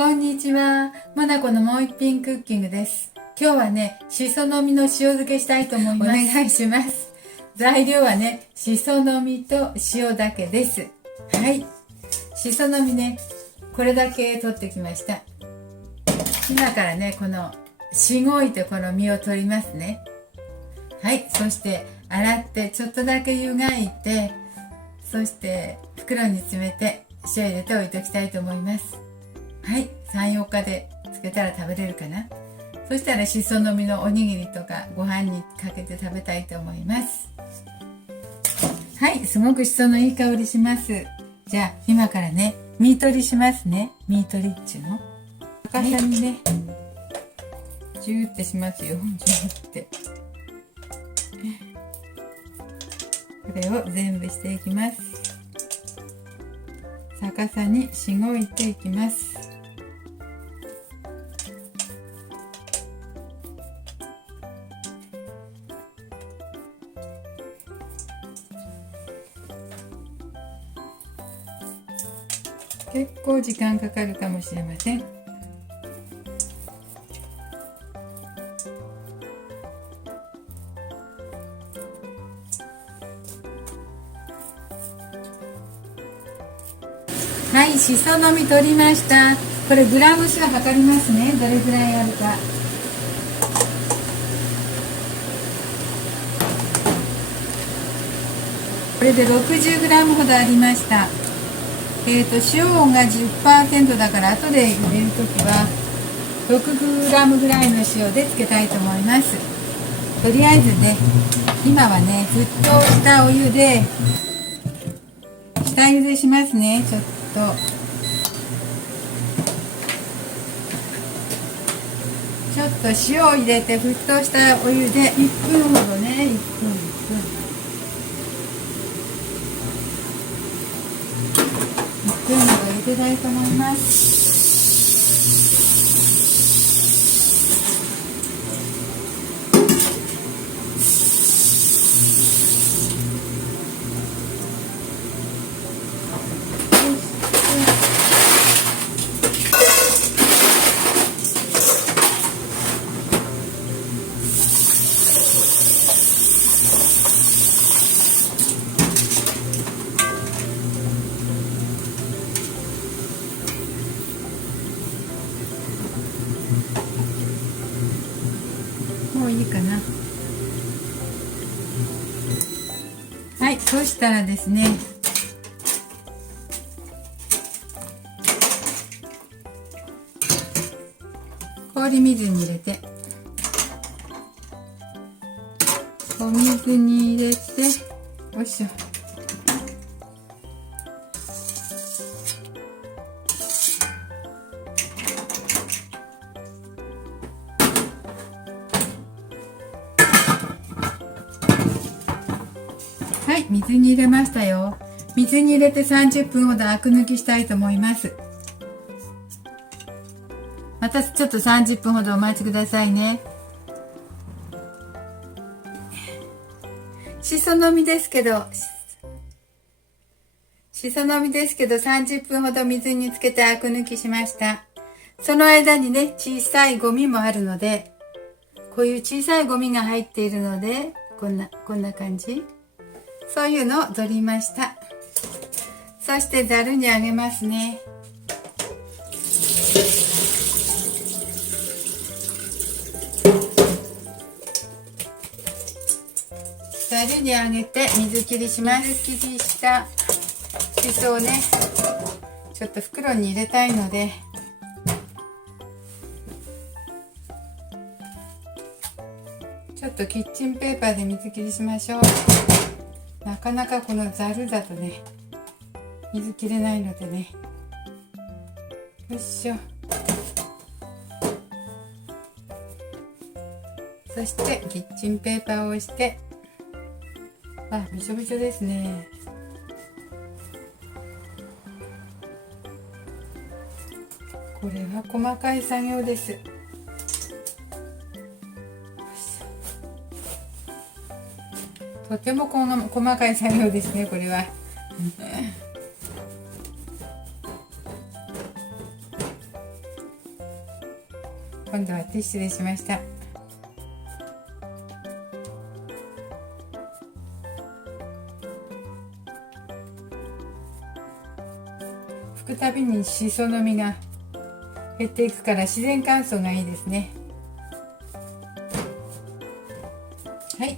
こんにちは。モナコのもう一品クッキングです。今日はね、しその実の塩漬けしたいと思います。お願いします。材料はね、しその実と塩だけです。はい。しその実ね、これだけ取ってきました。今からね、このしごいとこの実を取りますね。はい。そして洗ってちょっとだけ湯がいて、そして袋に詰めて塩入れて置いておきたいと思います。はい。3、4日でつけたら食べれるかな。そしたらしその実のおにぎりとかご飯にかけて食べたいと思います。はい。すごくしそのいい香りします。じゃあ今からね、実取りしますね。実取りっちゅうの。逆さにね、ジューってしますよ。ジューって。これを全部していきます。逆さにしごいていきます。結構時間かかるかもしれません。はい、しその実取りました。これグラム数測りますね。どれぐらいあるか。これで60グラムほどありました。塩が 10% だから後で入れるときは6グラムぐらいの塩でつけたいと思います。とりあえずね、今はね、沸騰したお湯で下茹でしますね。ちょっと塩を入れて沸騰したお湯で1分ほどね、1分ほど入れたいと思います。もういいかな。はい、そしたらですね、氷水に入れて、お水に入れて、よいしょ。はい、水に入れましたよ。水に入れて30分ほどアク抜きしたいと思います。またちょっと30分ほどお待ちくださいね。しその実ですけど30分ほど水につけてアク抜きしました。その間にね、小さいゴミもあるので、こういう小さいゴミが入っているので、こんな感じ。そういうのを取りました。そしてざるにあげますね。ざるにあげて水切りします。水切りしたしそをね、ちょっと袋に入れたいので、ちょっとキッチンペーパーで水切りしましょう。なかなかこのざるだとね、水切れないのでね。よいしょ。そしてキッチンペーパーを押して、あ、びしょびしょですね。これは細かい作業です。とても細かい作業ですね、これは。今度はティッシュでしました。拭くたびにシソの実が減っていくから自然乾燥がいいですね。はい、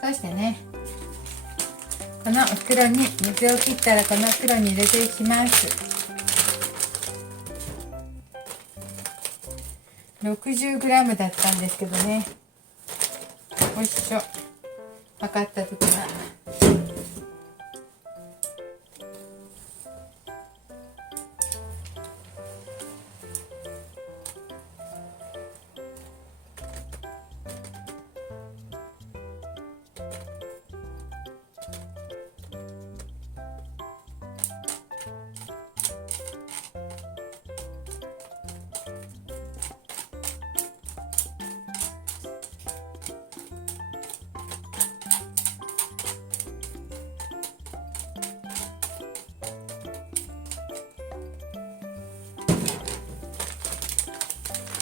そしてね、この袋に水を切ったらこの袋に入れていきます。60g だったんですけどね、よいしょ、測った時は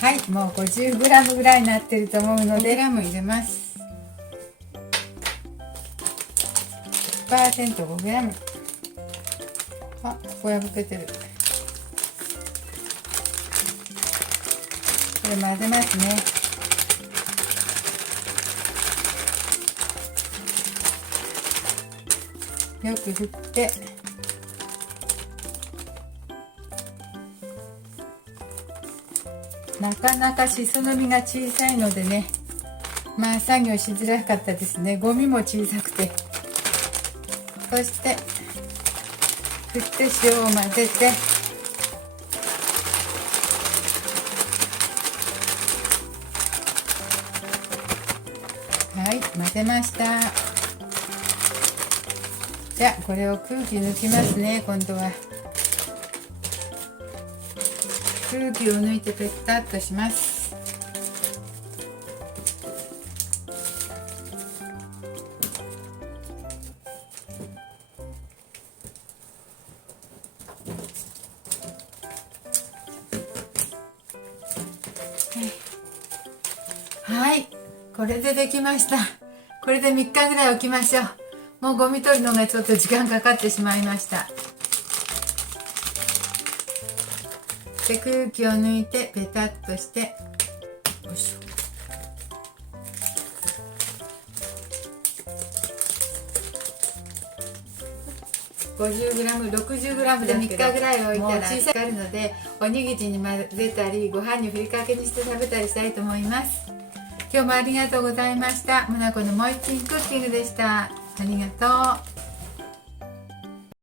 はい、もう 50g ぐらいになってると思うので 5g 入れます。 10%5g。 あ、ここ破けてる。これ混ぜますね。よく振って、なかなかシソの実が小さいのでね、まあ作業しづらかったですね。ゴミも小さくて。そして振って塩を混ぜて、はい、混ぜました。じゃあこれを空気抜きますね。今度は空気を抜いてペタッとします。はい、これでできました。これで3日ぐらい置きましょう。もうゴミ取るのがちょっと時間かかってしまいました。で、空気を抜いてペタッとして、よいしょ。50g、60g で3日ぐらい置いたら小さくなるので、おにぎりに混ぜたりご飯にふりかけにして食べたりしたいと思います。今日もありがとうございました。モナコのもう一品クッキングでした。ありがとう。